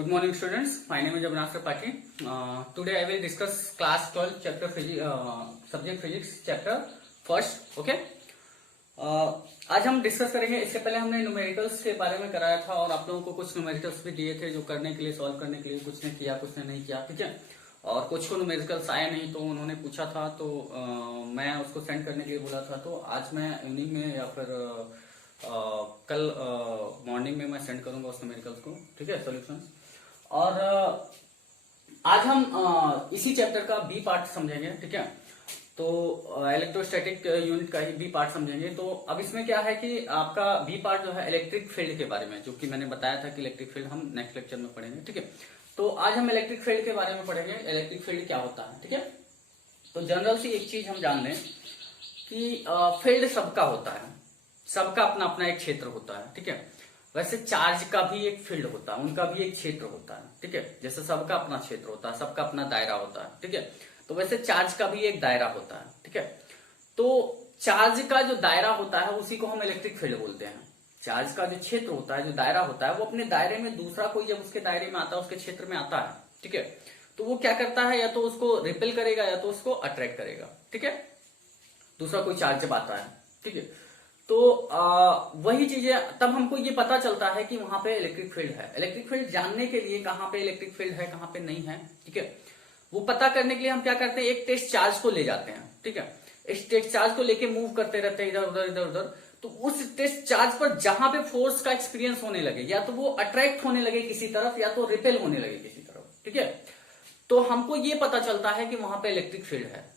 Good morning, students. My name is Avinash Tripathi. Today I will discuss class 12 chapter subject physics chapter first. Okay. आज हम discuss करेंगे। इससे पहले हमने numericals के बारे में कराया था और आप लोगों को कुछ न्यूमेरिकल्स भी दिए थे जो करने के लिए, सॉल्व करने के लिए कुछ ने किया, कुछ ने नहीं किया। ठीक है। और कुछ को न्यूमेरिकल्स आया नहीं तो उन्होंने पूछा था, तो मैं उसको सेंड करने के लिए बोला था। तो आज मैं इवनिंग में या फिर कल मॉर्निंग में मैं सेंड करूंगा उस न्यूमेरिकल्स को। ठीक है, सॉल्यूशंस। और आज हम इसी चैप्टर का बी पार्ट समझेंगे। ठीक है, तो इलेक्ट्रोस्टैटिक यूनिट का ही बी पार्ट समझेंगे। तो अब इसमें क्या है कि आपका बी पार्ट जो है इलेक्ट्रिक फील्ड के बारे में, जो कि मैंने बताया था कि इलेक्ट्रिक फील्ड हम नेक्स्ट लेक्चर में पढ़ेंगे। ठीक है, तो आज हम इलेक्ट्रिक फील्ड के बारे में पढ़ेंगे। इलेक्ट्रिक फील्ड क्या होता है। ठीक है, तो जनरल सी एक चीज हम जान लें कि फील्ड सबका होता है, सबका अपना अपना एक क्षेत्र होता है। ठीक है, वैसे चार्ज का भी एक फील्ड होता है, उनका भी एक क्षेत्र होता है। ठीक है, जैसे सबका अपना क्षेत्र होता है, सबका अपना दायरा होता है। ठीक है, तो वैसे चार्ज का भी एक दायरा होता है। ठीक है, तो चार्ज का जो दायरा होता है उसी को हम इलेक्ट्रिक फील्ड बोलते हैं। चार्ज का जो क्षेत्र होता है, जो दायरा होता है, वो अपने दायरे में दूसरा कोई जब उसके दायरे में आता है, उसके क्षेत्र में आता है, ठीक है, तो वो क्या करता है, या तो उसको रिपेल करेगा या तो उसको अट्रैक्ट करेगा। ठीक है, दूसरा कोई चार्ज जब आता है। ठीक है, तो वही चीजें तब हमको ये पता चलता है कि वहां पे इलेक्ट्रिक फील्ड है। इलेक्ट्रिक फील्ड जानने के लिए कहाँ पे इलेक्ट्रिक फील्ड है, कहाँ पे नहीं है, ठीक है, वो पता करने के लिए हम क्या करते हैं, एक टेस्ट चार्ज को ले जाते हैं। ठीक है, इस टेस्ट चार्ज को लेके मूव करते रहते हैं इधर उधर इधर उधर। तो उस टेस्ट चार्ज पर जहां पे फोर्स का एक्सपीरियंस होने लगे, या तो वो अट्रैक्ट होने लगे किसी तरफ या तो रिपेल होने लगे किसी तरफ। ठीक है, तो हमको ये पता चलता है कि वहां पे इलेक्ट्रिक फील्ड है।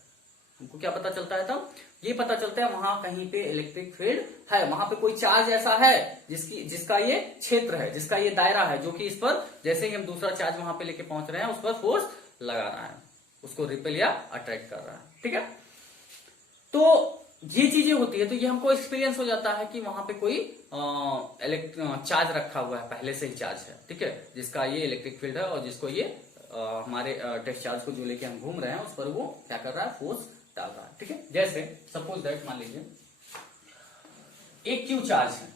हमको क्या पता चलता है तब, ये पता चलता है वहां कहीं पे इलेक्ट्रिक फील्ड है, वहां पे कोई चार्ज ऐसा है जिसका ये क्षेत्र है, जिसका ये दायरा है, जो कि इस पर जैसे ही हम दूसरा चार्ज वहां पे लेके पहुंच रहे हैं उस पर फोर्स लगा रहा है, उसको रिपेल या अट्रैक्ट कर रहा है। ठीक है, तो ये चीजें होती है, तो ये हमको एक्सपीरियंस हो जाता है कि वहां पे कोई चार्ज रखा हुआ है, पहले से ही चार्ज है। ठीक है, जिसका ये इलेक्ट्रिक फील्ड है और जिसको ये हमारे टेस्ट चार्ज को जो लेके हम घूम रहे हैं उस पर वो क्या कर रहा है, फोर्स डाल रहा है। ठीक है, जैसे सपोज दैट मान लीजिए एक क्यू चार्ज है।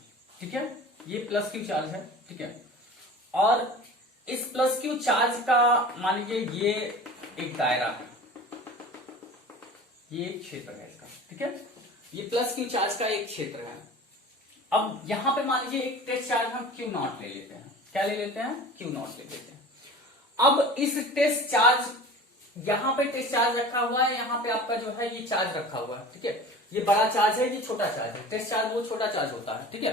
ठीक है, ये प्लस क्यू चार्ज है। ठीक है, और इस प्लस क्यू चार्ज का मान लीजिए ये एक दायरा है, ये एक क्षेत्र है इसका। ठीक है, ये प्लस क्यू चार्ज का एक क्षेत्र है। अब यहां पे मान लीजिए एक टेस्ट चार्ज हम क्यू नॉट ले लेते हैं। क्या ले लेते हैं, क्यू नॉट ले लेते हैं। अब इस टेस्ट चार्ज, यहां पे टेस्ट चार्ज रखा हुआ है, यहां पे आपका जो है ये चार्ज रखा हुआ है। ठीक है, ये बड़ा चार्ज है, ये छोटा चार्ज है। टेस्ट चार्ज वो छोटा चार्ज होता है। ठीक है,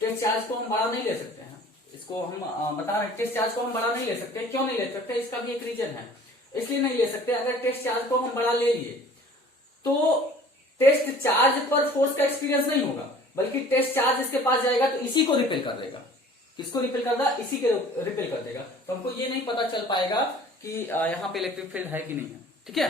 टेस्ट चार्ज को हम बड़ा नहीं ले सकते हैं, इसको हम बता रहे हैं, टेस्ट चार्ज को हम बड़ा नहीं ले सकते। क्यों नहीं ले सकते, इसका भी एक रीजन है, इसलिए नहीं ले सकते। अगर टेस्ट चार्ज को हम बड़ा ले लिए तो टेस्ट चार्ज पर फोर्स का एक्सपीरियंस नहीं होगा, बल्कि टेस्ट चार्ज इसके पास जाएगा तो इसी को रिपेल कर देगा। किसको रिपेल कर देगा, इसी के रिपेल कर देगा। तो हमको ये नहीं पता चल पाएगा कि यहाँ पे इलेक्ट्रिक फील्ड है कि नहीं है। ठीक है,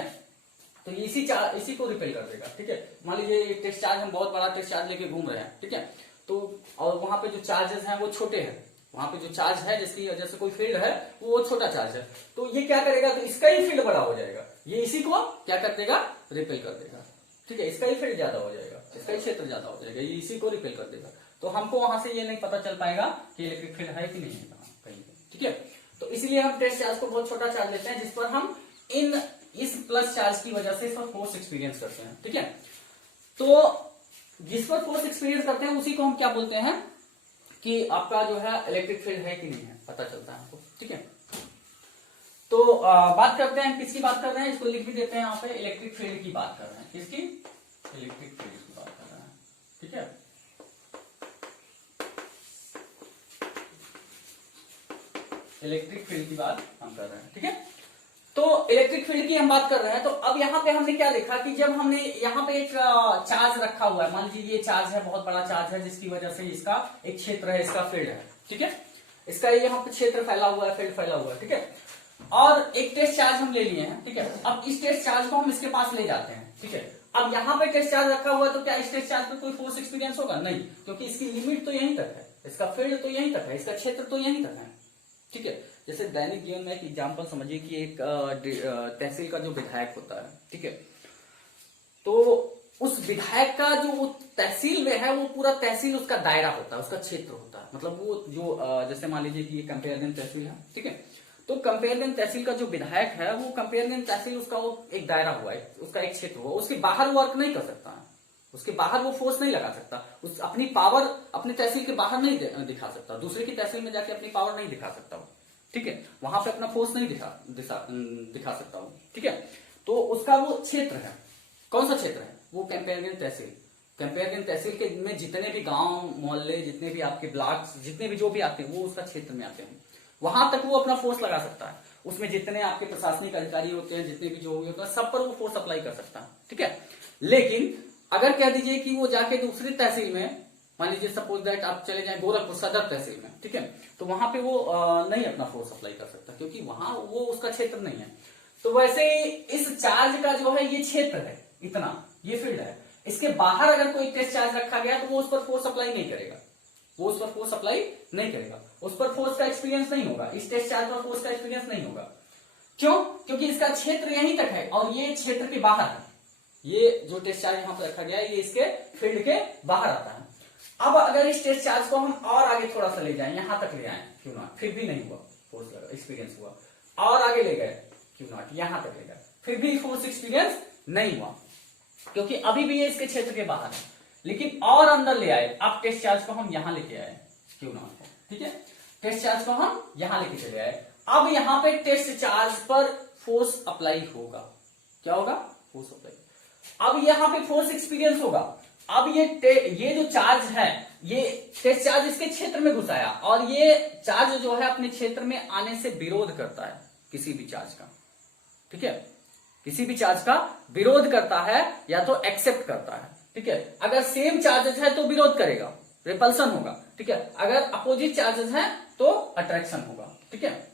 तो इसी को रिपेल कर देगा। ठीक है, मान लीजिए टेस्ट चार्ज, हम बहुत बड़ा टेस्ट चार्ज लेके घूम रहे हैं। ठीक है, तो और वहां पे जो चार्जेस हैं वो छोटे हैं, वहां पे जो चार्ज है जिसकी वजह से कोई फील्ड है वो छोटा चार्ज है, तो ये क्या करेगा, तो इसका ही फील्ड बड़ा हो जाएगा, ये इसी को क्या कर देगा, रिपेल कर देगा। ठीक है, इसका ही फील्ड ज्यादा हो जाएगा, इसका ही क्षेत्र ज्यादा हो जाएगा, ये इसी को रिपेल कर देगा। तो हमको वहां से ये नहीं पता चल पाएगा कि इलेक्ट्रिक फील्ड है कि नहीं है कहीं पे। ठीक है, तो इसलिए हम टेस्ट चार्ज को बहुत छोटा चार्ज लेते हैं, जिस पर हम इस प्लस चार्ज की वजह से इस पर फोर्स एक्सपीरियंस करते हैं। ठीक है, तो जिस पर फोर्स एक्सपीरियंस करते हैं उसी को हम क्या बोलते हैं कि आपका जो है इलेक्ट्रिक फील्ड है कि नहीं है, पता चलता है हमको। ठीक है, तो बात करते हैं, किसकी बात कर रहे हैं, इसको लिख भी देते हैं यहाँ पे, इलेक्ट्रिक फील्ड की बात कर रहे हैं। किसकी, इलेक्ट्रिक फील्ड की बात कर रहे हैं। ठीक है, इलेक्ट्रिक फील्ड की बात हम कर रहे हैं। ठीक है, तो इलेक्ट्रिक फील्ड की हम बात कर रहे हैं। तो अब यहाँ पे हमने क्या देखा कि जब हमने यहाँ पे एक चार्ज रखा हुआ है, मान लीजिए ये चार्ज है, बहुत बड़ा चार्ज है, जिसकी वजह से इसका एक क्षेत्र है, इसका फील्ड है। ठीक है, इसका यहाँ पे क्षेत्र फैला हुआ है, फील्ड फैला हुआ है। ठीक है, और एक टेस्ट चार्ज हम ले लिए हैं। ठीक है, अब इस टेस्ट चार्ज को हम इसके पास ले जाते हैं। ठीक है, अब यहाँ पे टेस्ट चार्ज रखा हुआ है, तो क्या इस टेस्ट चार्ज पर कोई फोर्स एक्सपीरियंस होगा, नहीं, क्योंकि इसकी लिमिट तो यहीं तक है, इसका फील्ड तो यहीं तक है, इसका क्षेत्र तो यहीं तक है। ठीक है, जैसे दैनिक जीवन में एक एग्जांपल समझिए कि एक तहसील का जो विधायक होता है। ठीक है, तो उस विधायक का जो वो तहसील में है, वो पूरा तहसील उसका दायरा होता है, उसका क्षेत्र होता है। मतलब वो जो जैसे मान लीजिए कि ये कंपेरिजन तहसील है, ठीक है, तो कंपेरिजन तहसील का जो विधायक है, वो कंपेरिजन तहसील उसका वो एक दायरा हुआ है, उसका एक क्षेत्र हुआ, उसके बाहर वर्क नहीं कर सकता है, उसके बाहर वो फोर्स नहीं लगा सकता, उस अपनी पावर अपनी तहसील के बाहर नहीं दिखा सकता, दूसरे की तहसील में जाके अपनी पावर नहीं दिखा सकता वो, ठीक है, वहां पे अपना फोर्स नहीं दिखा सकता वो, ठीक है। तो उसका वो क्षेत्र है, कौन सा क्षेत्र है, वो कंपेरिजन तहसील। कंपेरिजन तहसील के में जितने भी गांव मोहल्ले, जितने भी आपके ब्लॉक्स, जितने भी जो भी आते हैं, वो उसका क्षेत्र में आते हैं, वहां तक वो अपना फोर्स लगा सकता है। उसमें जितने आपके प्रशासनिक अधिकारी होते हैं, जितने भी जो भी होते हैं, सब पर वो फोर्स अप्लाई कर सकता है, ठीक है। लेकिन अगर कह दीजिए कि वो जाके दूसरी तहसील में, मान लीजिए सपोज दैट आप चले जाएं गोरखपुर सदर तहसील में, ठीक है, तो वहां पे वो नहीं अपना फोर्स अप्लाई कर सकता, क्योंकि वहां वो उसका क्षेत्र नहीं है। तो वैसे ही इस चार्ज का जो है ये क्षेत्र है, इतना ये फील्ड है, इसके बाहर अगर कोई टेस्ट चार्ज रखा गया तो वो उस पर फोर्स अप्लाई नहीं करेगा, वो उस पर फोर्स अप्लाई नहीं करेगा, उस पर फोर्स का एक्सपीरियंस नहीं होगा, इस टेस्ट चार्ज पर फोर्स का एक्सपीरियंस नहीं होगा। क्यों? क्योंकि इसका क्षेत्र यहीं तक है और ये क्षेत्र के बाहर है, ये जो टेस्ट चार्ज यहां पर रखा गया है ये इसके फील्ड के बाहर आता है। अब अगर इस टेस्ट चार्ज को हम और आगे थोड़ा सा ले जाएं, यहां तक ले आए, क्यों ना, फिर भी नहीं हुआ फोर्स लगा, एक्सपीरियंस हुआ, और आगे ले गए, क्यों नॉट, यहां तक ले गए, फिर भी फोर्स एक्सपीरियंस नहीं हुआ, क्योंकि अभी भी ये इसके क्षेत्र के बाहर है। लेकिन और अंदर ले आए, अब टेस्ट चार्ज को हम यहां लेके आए, क्यों नॉट, ठीक है, टेस्ट चार्ज को हम यहां लेके चले आए। अब यहां पे टेस्ट चार्ज पर फोर्स अप्लाई होगा, क्या होगा, फोर्स अप्लाई। अब यहां पे फोर्स एक्सपीरियंस होगा। अब ये जो चार्ज है, ये टेस्ट चार्ज इसके क्षेत्र में घुसाया और ये चार्ज जो है अपने क्षेत्र में आने से विरोध करता है किसी भी चार्ज का, ठीक है, किसी भी चार्ज का विरोध करता है या तो एक्सेप्ट करता है, ठीक है। अगर सेम चार्जेस है तो विरोध करेगा, रिपल्सन होगा, ठीक है, अगर अपोजिट चार्जेस है तो अट्रैक्शन होगा, ठीक है।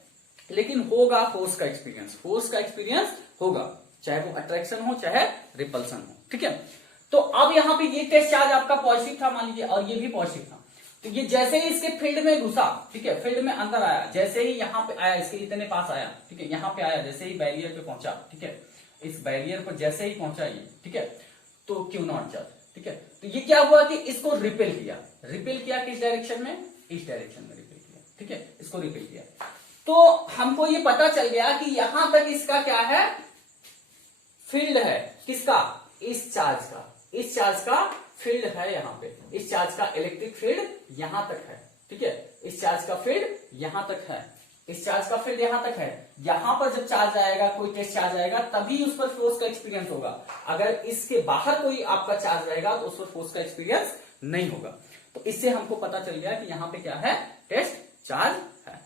लेकिन होगा फोर्स का एक्सपीरियंस, फोर्स का एक्सपीरियंस होगा, चाहे वो अट्रैक्शन हो चाहे रिपल्सन हो, ठीक है। तो अब यहां पे ये टेस्ट चार्ज आपका पॉजिटिव था मान लीजिए और ये भी पॉजिटिव था, तो ये जैसे ही इसके फील्ड में घुसा, ठीक है, फील्ड में अंदर आया, जैसे ही यहां पे आया, इसके इतने पास आया, ठीक है, यहां पे आया, जैसे ही बैरियर पे पहुंचा, ठीक है, इस बैरियर पर जैसे ही पहुंचा ये, ठीक है, तो क्यू नॉट चार्ज, ठीक है, तो ये क्या हुआ कि इसको रिपेल किया, रिपेल किया किस डायरेक्शन में, इस डायरेक्शन में रिपेल किया, ठीक है, इसको रिपेल किया। तो हमको ये पता चल गया कि यहां तक इसका क्या है, फील्ड है, किसका, इस चार्ज का, इस चार्ज का फील्ड है, यहां पे इस चार्ज का इलेक्ट्रिक फील्ड यहां तक है, ठीक है, इस चार्ज का फील्ड यहां तक है, इस चार्ज का फील्ड यहां तक है। यहां पर जब चार्ज आएगा, कोई टेस्ट चार्ज आएगा, तभी उस पर फोर्स का एक्सपीरियंस होगा। अगर इसके बाहर कोई आपका चार्ज रहेगा तो उस पर फोर्स का एक्सपीरियंस नहीं होगा। तो इससे हमको पता चल गया कि यहां पे क्या है, टेस्ट चार्ज है,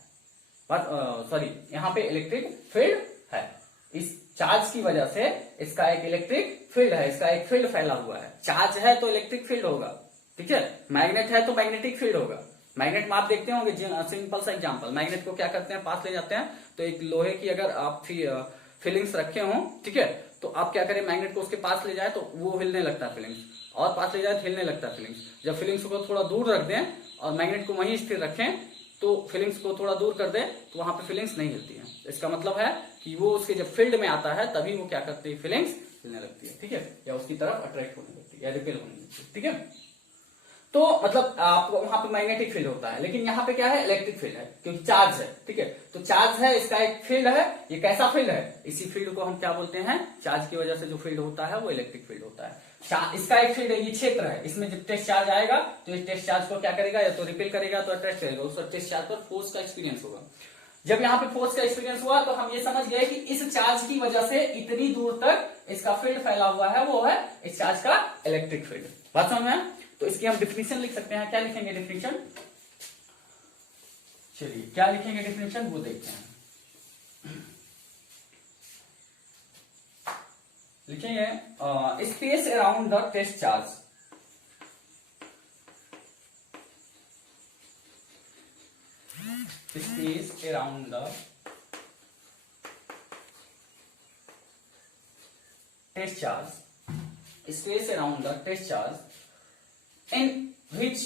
सॉरी यहां पे इलेक्ट्रिक फील्ड है। इस चार्ज की वजह से इसका एक इलेक्ट्रिक फील्ड है, इसका एक फील्ड फैला हुआ है। चार्ज है तो इलेक्ट्रिक फील्ड होगा, ठीक है, मैग्नेट है तो मैग्नेटिक फील्ड होगा। मैग्नेट में आप देखते होंगे, सिंपल सा एग्जांपल, मैग्नेट को क्या करते हैं, पास ले जाते हैं, तो एक लोहे की अगर आप फीलिंग्स रखे हो, ठीक है, तो आप क्या करें, मैग्नेट को उसके पास ले जाए तो वो हिलने लगता है फीलिंग्स, और पास ले जाए तो हिलने लगता है फीलिंग्स। जब फीलिंग्स को थोड़ा दूर रख दें और मैग्नेट को वहीं स्थिर रखें तो फीलिंग्स को थोड़ा दूर कर दे तो वहां पे फीलिंग्स नहीं हिलती है। इसका मतलब है कि वो उसके जब फील्ड में आता है तभी वो क्या करती है, फीलिंग्स हिलने लगती है, ठीक है, या उसकी तरफ अट्रैक्ट होने लगती है या रिपेल होने लगती है, ठीक है। तो मतलब आपको वहां पे मैग्नेटिक फील्ड होता है, लेकिन यहाँ पे क्या है, इलेक्ट्रिक फील्ड है, क्योंकि चार्ज है, ठीक है। तो चार्ज है, इसका एक फील्ड है, ये कैसा फील्ड है, इसी फील्ड को हम क्या बोलते हैं, चार्ज की वजह से जो फील्ड होता है वो इलेक्ट्रिक फील्ड होता है। इसका एक फील्ड है, ये क्षेत्र है, इसमें जब टेस्ट चार्ज आएगा तो इस टेस्ट चार्ज को क्या करेगा, या तो रिपेल करेगा तो अट्रैक्ट करेगा, उस टेस्ट चार्ज पर फोर्स का एक्सपीरियंस होगा। जब यहाँ पे फोर्स का एक्सपीरियंस हुआ तो हम ये समझ गए कि इस चार्ज की वजह से इतनी दूर तक इसका फील्ड फैला हुआ है, वो है इस चार्ज का इलेक्ट्रिक फील्ड। बात समझ में? तो इसकी हम डिफिनीशन लिख सकते हैं, क्या लिखेंगे डिफिनीशन, चलिए क्या लिखेंगे डिफिनीशन वो देखते हैं। लिखेंगे space around the test charge, space around the test charge, space around the test charge in which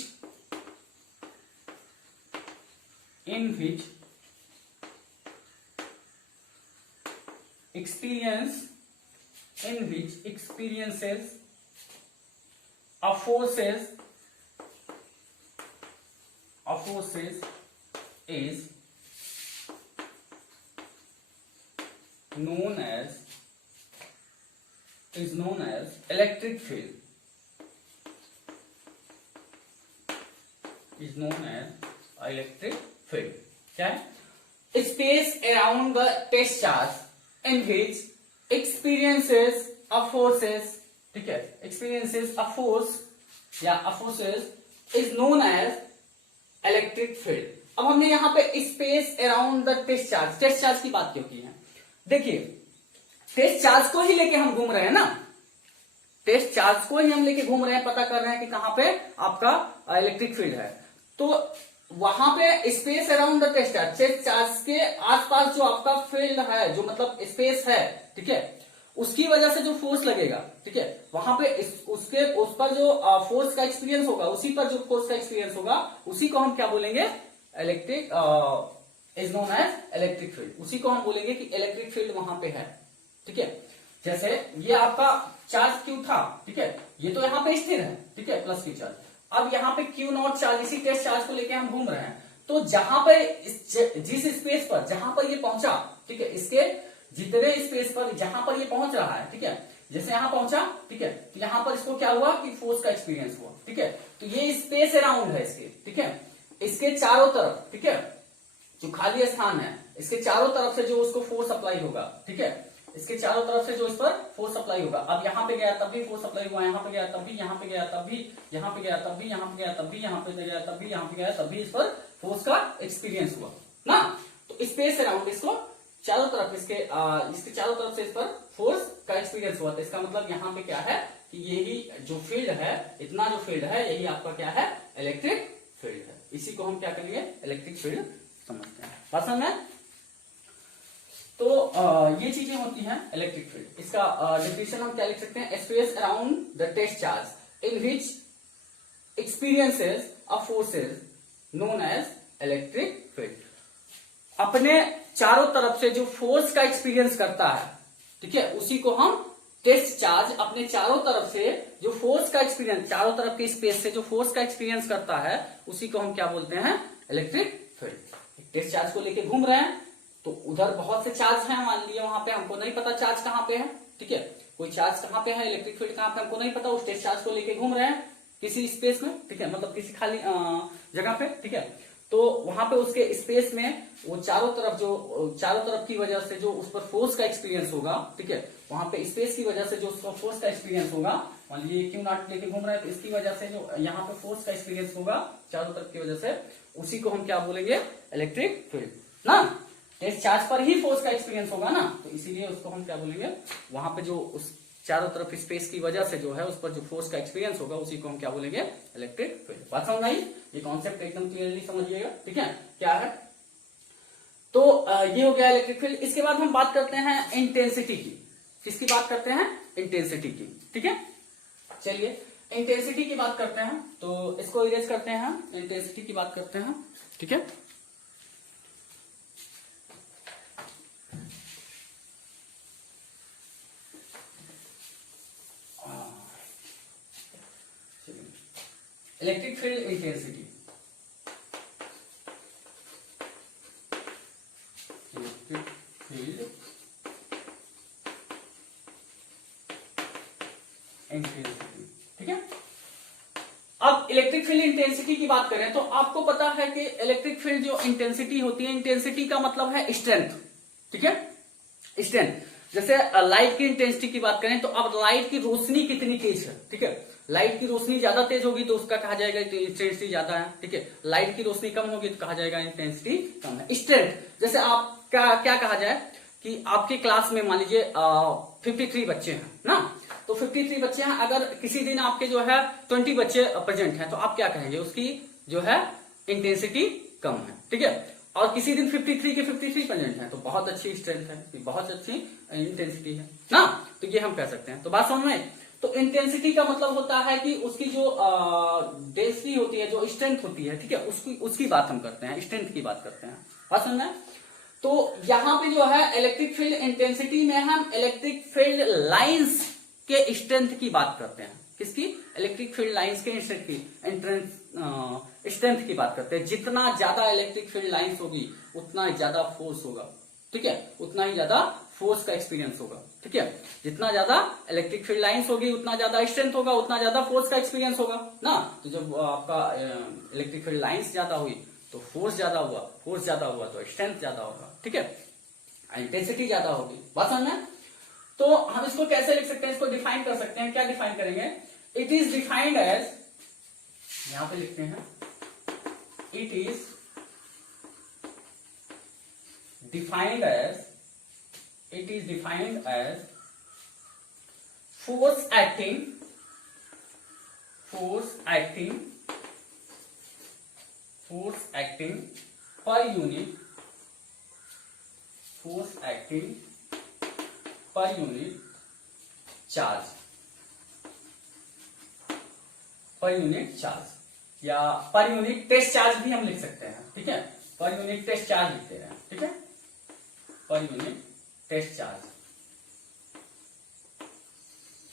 experiences of forces is known as electric field. Is known as electric field. क्या है? Space around the test charge in which experiences of forces, ठीक है, experiences a force या a forces is known as electric field. अब हमने यहाँ पे space around the test charge की बात क्यों की है? देखिए, टेस्ट चार्ज को ही लेके हम घूम रहे हैं ना, टेस्ट चार्ज को ही हम लेके घूम रहे हैं, पता कर रहे हैं कि कहां पे आपका इलेक्ट्रिक फील्ड है। तो वहां पे space around the test charge के आसपास जो आपका फील्ड है, जो मतलब स्पेस है, ठीक है, उसकी वजह से जो फोर्स लगेगा, ठीक है, वहां पे उस पर जो फोर्स का एक्सपीरियंस होगा, उसी पर जो फोर्स का एक्सपीरियंस होगा, उसी को हम क्या बोलेंगे? Electric is known as electric field. उसी को हम बोलेंगे कि इलेक्ट्रिक फील्ड वहां पे है, ठीक है। जैसे ये आपका चार्ज क्यू था, ठीक है, ये तो यहाँ पे स्थिर है, ठीक है, प्लस क्यू चार्ज। अब यहाँ पे क्यू नॉट चार्ज, इसी टेस्ट चार्ज को लेके हम घूम रहे हैं। तो जहां पे जिस स्पेस पर जहां पर ये पहुंचा, ठीक है, इसके जितने स्पेस पर जहां पर ये पहुंच रहा है, ठीक है, जैसे यहां पहुंचा, ठीक है, तो यहां पर इसको क्या हुआ कि फोर्स का एक्सपीरियंस हुआ, ठीक है। तो ये स्पेस अराउंड है इसके, ठीक है, इसके चारों तरफ, ठीक है, जो खाली स्थान है, इसके चारों तरफ से जो उसको फोर्स अप्लाई होगा, ठीक है, इसके चारों तरफ से जो इस पर फोर्स अप्लाई होगा। अब यहाँ पे गया तब भी फोर्स अप्लाई हुआ, यहाँ पे गया तब भी, यहाँ पे गया तब भी, यहाँ पे गया तब भी, यहाँ पे गया तब भी, यहाँ पे गया तब भी, यहाँ पे गया तब भी, इस पर फोर्स का एक्सपीरियंस हुआ ना। तो स्पेस अराउंड, इसको चारों तरफ, इसके चारों तरफ से इस पर फोर्स का एक्सपीरियंस हुआ। तो इसका मतलब यहाँ पे क्या है कि यही जो फील्ड है, इतना जो फील्ड है, यही आपका क्या है? इलेक्ट्रिक फील्ड है। इसी को हम क्या करेंगे? इलेक्ट्रिक फील्ड समझते हैं। बात समझ में? तो ये चीजें होती हैं इलेक्ट्रिक फील्ड। इसका डेफिनेशन हम क्या लिख सकते हैं? Space around the test charge in which experiences of forces known as electric field. अपने चारों तरफ से जो फोर्स का एक्सपीरियंस करता है, ठीक है, उसी को हम टेस्ट चार्ज, अपने चारों तरफ से जो फोर्स का एक्सपीरियंस, चारों तरफ के स्पेस से जो फोर्स का एक्सपीरियंस करता है, उसी को हम क्या बोलते हैं? Electric field. टेस्ट चार्ज को लेके घूम रहे हैं, तो उधर बहुत से चार्ज हैं, मान लिए वहां पे हमको नहीं पता चार्ज कहां पे है, ठीक है, कोई चार्ज कहां पे है, इलेक्ट्रिक फील्ड कहां पे हमको नहीं पता, उस टेस्ट चार्ज को लेके घूम रहे हैं किसी स्पेस में, ठीक है, मतलब किसी खाली जगह पे, ठीक है। तो वहां पे उसके स्पेस में वो चारों तरफ की वजह से जो उस पर फोर्स का एक्सपीरियंस होगा, ठीक है, वहां पे स्पेस की वजह से जो उसका फोर्स का एक्सपीरियंस होगा, मान लीजिए क्यू नॉट लेके घूम रहे हैं, तो इसकी वजह से जो यहाँ पे फोर्स का एक्सपीरियंस होगा चारों तरफ की वजह से, उसी को हम क्या बोलेंगे? इलेक्ट्रिक फील्ड ना। टेस्ट चार्ज पर ही फोर्स का एक्सपीरियंस होगा ना, तो इसीलिए उसको हम क्या बोलेंगे? वहां पे जो उस चारों तरफ स्पेस की वजह से जो है उस पर जो फोर्स का एक्सपीरियंस होगा, उसी को हम क्या बोलेंगे? Electric field. बात समझ आई? ये कॉन्सेप्ट एकदम क्लियरली समझिएगा, ठीक है, क्या है। तो ये हो गया इलेक्ट्रिक फील्ड। इसके बाद हम बात करते हैं इंटेंसिटी की। किसकी बात करते हैं? इंटेंसिटी की, ठीक है। चलिए इंटेंसिटी की बात करते हैं, तो इसको इरेज करते हैं, इंटेंसिटी की बात करते हैं, ठीक है। Electric field intensity, electric field intensity, ठीक है। अब इलेक्ट्रिक फील्ड इंटेंसिटी की बात करें तो आपको पता है कि इलेक्ट्रिक फील्ड जो इंटेंसिटी होती है, इंटेंसिटी का मतलब है स्ट्रेंथ, ठीक है, स्ट्रेंथ। जैसे लाइट की इंटेंसिटी की बात करें तो अब लाइट की रोशनी कितनी तेज है, ठीक है, लाइट की रोशनी ज्यादा तेज होगी तो उसका कहा जाएगा इंटेंसिटी ज्यादा है, ठीक है। लाइट की रोशनी कम होगी तो कहा जाएगा इंटेंसिटी कम है। स्ट्रेंथ, जैसे आप क्या कहा जाए कि आपके क्लास में मान लीजिए 53 बच्चे हैं ना, तो 53 बच्चे हैं, अगर किसी दिन आपके जो है 20 बच्चे प्रेजेंट हैं, तो आप क्या कहेंगे? उसकी जो है इंटेंसिटी कम है, ठीक है। और किसी दिन 53 के 53 प्रेजेंट हैं, तो बहुत अच्छी स्ट्रेंथ है, बहुत अच्छी इंटेंसिटी है ना, तो ये हम कह सकते हैं। तो बात समझ में? तो इंटेंसिटी का मतलब होता है कि उसकी जो डेंसिटी होती है, जो स्ट्रेंथ होती है, ठीक है, उसकी बात हम करते हैं, स्ट्रेंथ की बात करते हैं। बात समझ में? तो यहां पे जो है इलेक्ट्रिक फील्ड इंटेंसिटी में हम इलेक्ट्रिक फील्ड लाइंस के स्ट्रेंथ की बात करते हैं, किसकी? इलेक्ट्रिक फील्ड लाइंस के स्ट्रेंथ की बात करते हैं। जितना ज्यादा इलेक्ट्रिक फील्ड लाइंस होगी उतना ज्यादा फोर्स होगा, ठीक है, उतना ही ज्यादा फोर्स का एक्सपीरियंस होगा, ठीक है। जितना ज्यादा इलेक्ट्रिक फील्ड लाइंस होगी उतना ज्यादा स्ट्रेंथ होगा, उतना ज्यादा फोर्स का एक्सपीरियंस होगा ना। तो जब आपका इलेक्ट्रिक फील्ड लाइंस ज्यादा हुई तो फोर्स ज्यादा हुआ, फोर्स ज्यादा हुआ तो स्ट्रेंथ ज्यादा होगा, ठीक है, इंटेंसिटी ज्यादा होगी। बात समझ में? तो हम इसको कैसे लिख सकते हैं, इसको डिफाइन कर सकते हैं। क्या डिफाइन करेंगे? इट इज डिफाइंड एज, यहां पे लिखते हैं, it is defined as, it is defined as force acting per unit, force acting per unit charge, पर यूनिट चार्ज या पर यूनिट टेस्ट चार्ज भी हम लिख सकते हैं, ठीक है। पर यूनिट टेस्ट चार्ज लिखते हैं, ठीक है, पर यूनिट टेस्ट चार्ज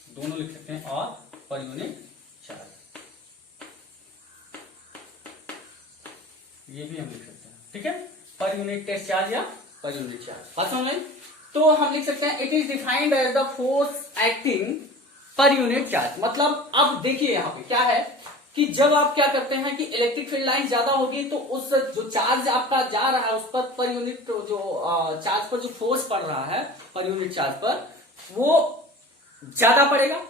दोनों लिख सकते हैं, और पर यूनिट चार्ज ये भी हम लिख सकते हैं, ठीक है, पर यूनिट टेस्ट चार्ज या पर यूनिट चार्ज। बात समझ में? तो हम लिख सकते हैं it is defined as the force acting per unit charge. मतलब अब देखिए यहां पे क्या है कि जब आप क्या करते हैं कि इलेक्ट्रिक फील्ड लाइन ज्यादा होगी तो उस जो चार्ज आपका जा रहा है उस पर यूनिट जो चार्ज पर जो फोर्स पड़ रहा है पर यूनिट चार्ज पर वो ज्यादा पड़ेगा।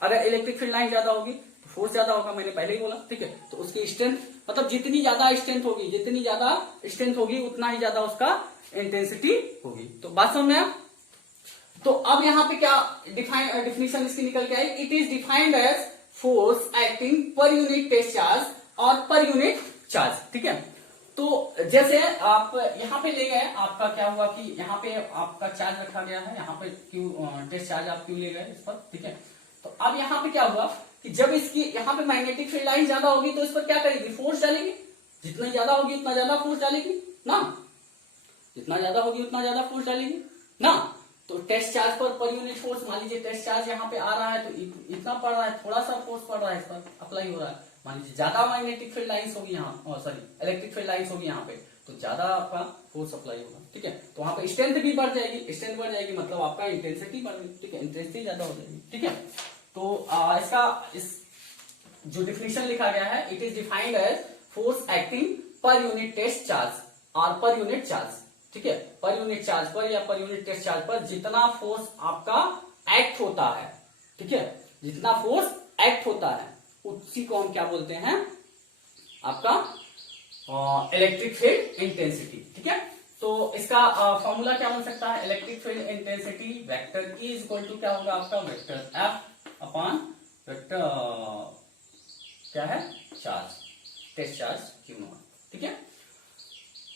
अगर इलेक्ट्रिक फील्ड लाइन ज्यादा होगी तो फोर्स ज्यादा होगा, मैंने पहले ही बोला, ठीक है। तो उसकी स्ट्रेंथ, मतलब जितनी ज्यादा स्ट्रेंथ होगी, जितनी ज्यादा स्ट्रेंथ होगी उतना ही ज्यादा उसका इंटेंसिटी होगी। तो बात समझ में? तो अब यहां पे क्या डिफिनेशन इसकी निकल के आई? It is defined as force acting per unit test charge और पर यूनिट चार्ज, ठीक है। तो जैसे आप यहां पे ले गए, आपका क्या हुआ कि यहां पे आपका चार्ज रखा गया है, यहां पे क्यू टेस्ट चार्ज आप क्यू ले गए इस पर, ठीक है। तो अब यहां पे क्या हुआ कि जब इसकी यहां पे मैग्नेटिक फील्ड लाइन ज्यादा होगी तो इस पर क्या करेगी? फोर्स डालेगी। जितना ज्यादा होगी उतना ज्यादा फोर्स डालेगी ना, जितना ज्यादा होगी उतना ज्यादा फोर्स डालेगी ना। तो test charge per unit force, मान लीजिए टेस्ट चार्ज यहाँ पे आ रहा है तो इतना पड़ रहा है, थोड़ा सा फोर्स पड़ रहा है, इस पर अप्लाई हो रहा है। मान लीजिए ज्यादा मैग्नेटिक फील्ड लाइंस होगी यहाँ, सॉरी इलेक्ट्रिक फील्ड लाइंस होगी यहाँ पे, तो ज्यादा आपका फोर्स अप्लाई होगा, ठीक है। तो वहां पे स्ट्रेंथ भी बढ़ जाएगी, स्ट्रेंथ बढ़ जाएगी मतलब आपका इंटेंसिटी बढ़ गई, ठीक है, इंटेंसिटी ज्यादा हो जाएगी, ठीक है। तो इसका इस जो डिफिनेशन लिखा गया है, it is defined as force acting per unit test charge और पर यूनिट चार्ज, ठीक है। पर यूनिट चार्ज पर या पर यूनिट टेस्ट चार्ज पर जितना फोर्स आपका एक्ट होता है, ठीक है, जितना फोर्स एक्ट होता है उसी को हम क्या बोलते हैं? आपका इलेक्ट्रिक फील्ड इंटेंसिटी, ठीक है। तो इसका फॉर्मूला क्या बन सकता है? Electric field intensity vector E is equal to क्या होगा आपका? वेक्टर एफ अपॉन वेक्टर क्या है? Charge, test charge q naught, ठीक है।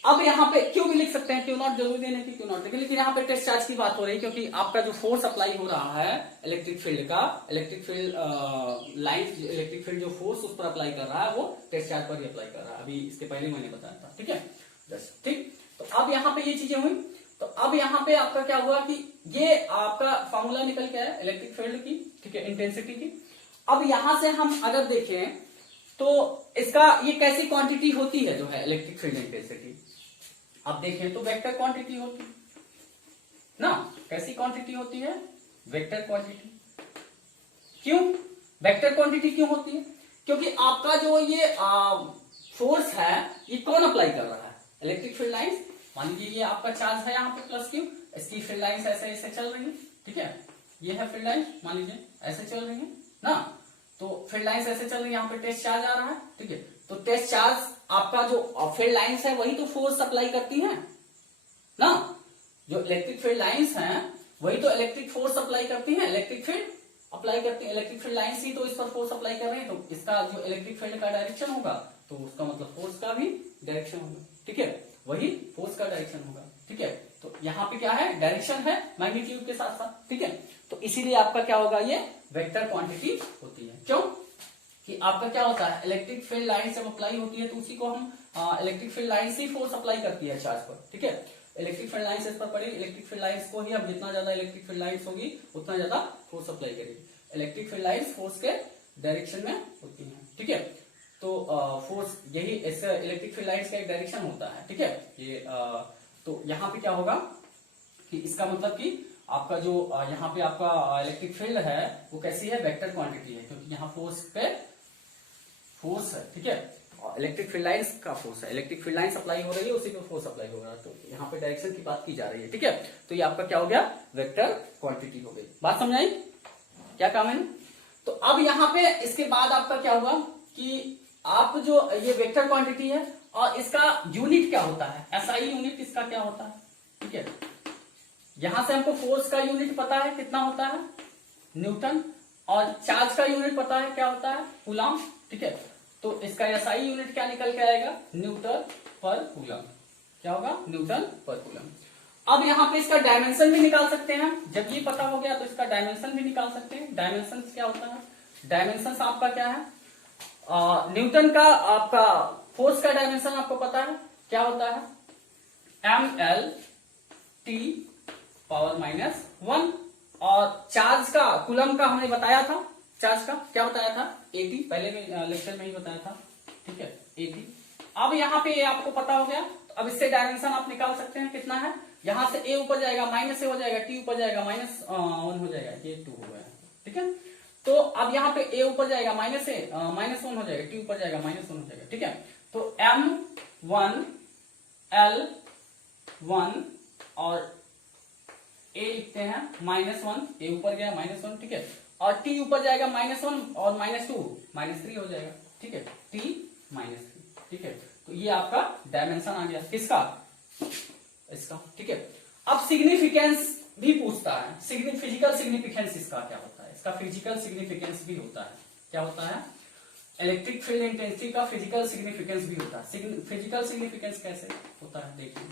अब यहाँ पे क्यू भी लिख सकते हैं, क्यू नॉट जरूरी नहीं कि क्यू नॉट, लेकिन यहाँ पे टेस्ट चार्ज की बात हो रही है क्योंकि आपका जो फोर्स अप्लाई हो रहा है इलेक्ट्रिक फील्ड का, electric field line, electric field जो फोर्स उस पर अप्लाई कर रहा है वो टेस्ट चार्ज पर ही अप्लाई कर रहा है। अभी इसके पहले मैंने बताया था, ठीक है, जस्ट ठीक। तो अब यहाँ पे ये चीजें हुई, तो अब यहाँ पे आपका क्या हुआ कि ये आपका फॉर्मूला निकल के आया इलेक्ट्रिक फील्ड की, ठीक है, इंटेंसिटी की। अब यहां से हम अगर देखें तो इसका ये कैसी क्वांटिटी होती है जो है इलेक्ट्रिक फील्ड इंटेंसिटी? अब देखें तो वेक्टर क्वांटिटी होती ना, कैसी क्वांटिटी होती है? Vector quantity. क्यों वेक्टर क्वांटिटी क्यों होती है? क्योंकि आपका जो ये फोर्स है ये कौन अप्लाई कर रहा है? Electric field lines. मान लीजिए ये आपका चार्ज है यहाँ पे प्लस क्यू, इसकी फील्ड लाइंस ऐसे ऐसे चल रही है, ठीक है, ये है फील्ड लाइन, मान लीजिए ऐसे चल रही है ना। तो फील्ड लाइंस ऐसे चल रही है, यहाँ पे टेस्ट चार्ज आ रहा है, ठीक है। तो टेस्ट चार्ज आपका जो फील्ड लाइंस है वही तो फोर्स अप्लाई करती है ना, जो इलेक्ट्रिक फील्ड लाइंस हैं वही तो इलेक्ट्रिक फोर्स अप्लाई करती हैं, इलेक्ट्रिक फील्ड अप्लाई करती है, इलेक्ट्रिक फील्ड लाइंस ही तो इस पर फोर्स अप्लाई कर रहे हैं। तो इसका जो इलेक्ट्रिक फील्ड का डायरेक्शन होगा तो उसका मतलब फोर्स का भी डायरेक्शन होगा, ठीक है, वही फोर्स का डायरेक्शन होगा, ठीक है। तो यहाँ पे क्या है? डायरेक्शन है मैग्नीट्यूड के साथ साथ, ठीक है। तो इसीलिए आपका क्या होगा? ये वेक्टर क्वांटिटी होती है। क्यों कि आपका क्या होता है? इलेक्ट्रिक फील्ड लाइन जब अप्लाई होती है तो उसी को हम इलेक्ट्रिक फील्ड लाइन से फोर्स अप्लाई करती है चार्ज पर, ठीक है। इलेक्ट्रिक फील्ड लाइंस इस पर पड़ी, इलेक्ट्रिक फील्ड लाइंस को ही हम जितना ज्यादा इलेक्ट्रिक फील्ड लाइंस होगी उतना ज्यादा फोर्स अप्लाई करेगी। इलेक्ट्रिक फील्ड लाइंस फोर्स के डायरेक्शन में होती है, ठीक है। तो फोर्स यही ऐसे इलेक्ट्रिक फील्ड लाइंस का एक डायरेक्शन होता है, ठीक है। ये तो यहाँ पे क्या होगा कि इसका मतलब कि आपका जो यहाँ पे आपका इलेक्ट्रिक फील्ड है वो कैसी है, वेक्टर क्वांटिटी है, क्योंकि यहाँ फोर्स पे फोर्स है, ठीक है। इलेक्ट्रिक फील्ड लाइंस का फोर्स है, इलेक्ट्रिक फील्ड लाइंस अप्लाई हो रही है, उसी पे फोर्स अप्लाई हो रहा है, तो यहाँ पे डायरेक्शन की बात की जा रही है, ठीक है। तो ये आपका क्या हो गया, वेक्टर क्वांटिटी हो गई। बात समझ आई, क्या काम है। तो अब यहाँ पे इसके बाद आपका क्या हुआ कि आप जो ये वेक्टर क्वांटिटी है और इसका यूनिट क्या होता है, एसआई यूनिट इसका क्या होता है, ठीक है। यहां से हमको फोर्स का यूनिट पता है कितना होता है, न्यूटन, और चार्ज का यूनिट पता है क्या होता है, कूलम, ठीक है। तो इसका एसआई यूनिट क्या निकल के आएगा, न्यूटन पर कूलम, क्या होगा, न्यूटन पर कूलम। अब यहाँ पे इसका डायमेंशन भी निकाल सकते हैं, जब ये पता हो गया तो इसका डायमेंशन भी निकाल सकते हैं। डायमेंशन क्या होता है, डायमेंशन आपका क्या है, न्यूटन का आपका फोर्स का डायमेंशन आपको पता है क्या होता है, ml/t -1, और चार्ज का कूलम का हमने बताया था, चार्ज का क्या बताया था, AT, पहले में लेक्चर में ही बताया था, ठीक है, AT। अब यहाँ पे आपको पता हो गया, तो अब इससे डायमेंशन आप निकाल सकते हैं कितना है, यहां से A ऊपर जाएगा माइनस A हो जाएगा, T ऊपर जाएगा -1 हो जाएगा, ये 2 हो गया, ठीक है। तो अब यहाँ पे A ऊपर जाएगा -1 हो जाएगा, T ऊपर जाएगा -1 हो जाएगा, ठीक है। तो M1L1 और A लिखते हैं -1, A ऊपर गया -1, ठीक है, और T ऊपर जाएगा -1 और -2 -3 हो जाएगा, ठीक है, T -3, ठीक है। तो ये आपका डायमेंशन आ गया किसका, इसका, ठीक है। अब सिग्निफिकेंस भी पूछता है, फिजिकल सिग्निफिकेंस इसका क्या होता है, इसका फिजिकल सिग्निफिकेंस भी होता है, क्या होता है, इलेक्ट्रिक फील्ड इंटेंसिटी का फिजिकल सिग्निफिकेंस भी होता है। फिजिकल सिग्निफिकेंस कैसे होता है, देखिए,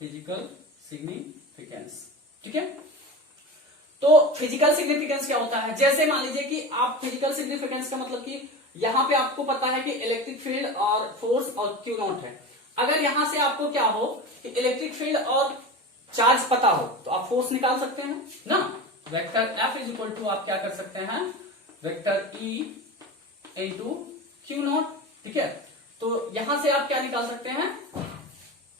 फिजिकल सिग्निफिकेंस, ठीक है। तो फिजिकल सिग्निफिकेंस क्या होता है, जैसे मान लीजिए कि आप फिजिकल सिग्निफिकेंस का मतलब कि यहां पे आपको पता है कि इलेक्ट्रिक फील्ड और फोर्स और क्यू नॉट है। अगर यहां से आपको क्या हो कि इलेक्ट्रिक फील्ड और चार्ज पता हो तो आप फोर्स निकाल सकते हैं ना, वेक्टर F इज टू आप क्या कर सकते हैं, vector E into Q naught, ठीक है। तो यहां से आप क्या निकाल सकते हैं,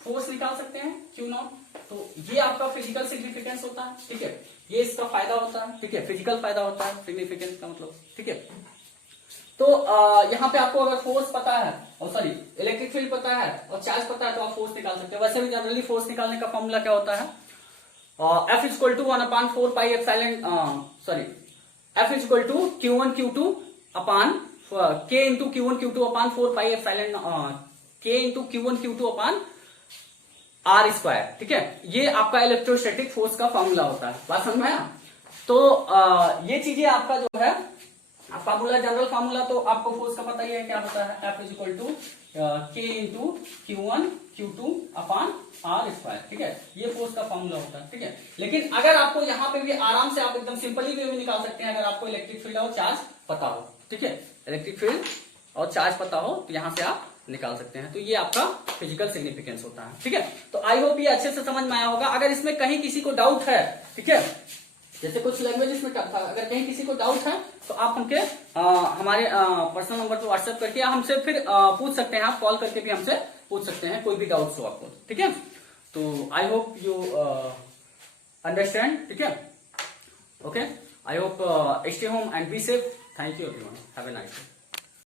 फोर्स निकाल सकते हैं क्यू नॉट। तो ये आपका फिजिकल सिग्निफिकेंस होता है, ठीक है, ये इसका फायदा होता है, ठीक है, फिजिकल फायदा होता है सिग्निफिकेंस का मतलब, ठीक है। तो यहाँ पे आपको अगर फोर्स पता है और सॉरी इलेक्ट्रिक फील्ड पता है और चार्ज पता है तो आप फोर्स निकाल सकते हैं। वैसे भी जनरली फोर्स निकालने का फॉर्मूला क्या होता है, F is equal to 1/4 pi epsilon sorry F is equal to Q1 Q2 upon K into Q1 Q2 upon 4 pi epsilon K into Q1 Q2 upon R square, ठीक है। ये आपका electrostatic force का formula होता है, बात समझ में आया। तो ये चीजें आपका जो है फार्मूला, जनरल फार्मूला तो आपको फोर्स का पता ही है क्या होता है, F is equal to K into Q1 Q2 upon R square, ठीक है, ये फोर्स का फार्मूला होता है, ठीक है। लेकिन अगर आपको यहाँ पे भी आराम से आप एकदम सिंपली वे में निकाल सकते हैं, अगर आपको इलेक्ट्रिक फील्ड और चार्ज पता हो, ठीक है, इलेक्ट्रिक फील्ड और चार्ज पता हो तो यहाँ से आप निकाल सकते हैं। तो ये आपका फिजिकल सिग्निफिकेंस होता है, ठीक है। तो आई होप ये अच्छे से समझ में आया होगा। अगर इसमें कहीं किसी को डाउट है, ठीक है, जैसे कुछ लैंग्वेज में था, अगर कहीं किसी को डाउट है तो आप हमके हमारे पर्सनल नंबर पर व्हाट्सएप करके हमसे फिर पूछ सकते हैं, आप कॉल करके भी हमसे पूछ सकते हैं कोई भी डाउट्स हो आपको, ठीक है। तो आई होप यू अंडरस्टैंड, ठीक है, okay. I hope stay home and be safe. Thank you everyone, have a nice day.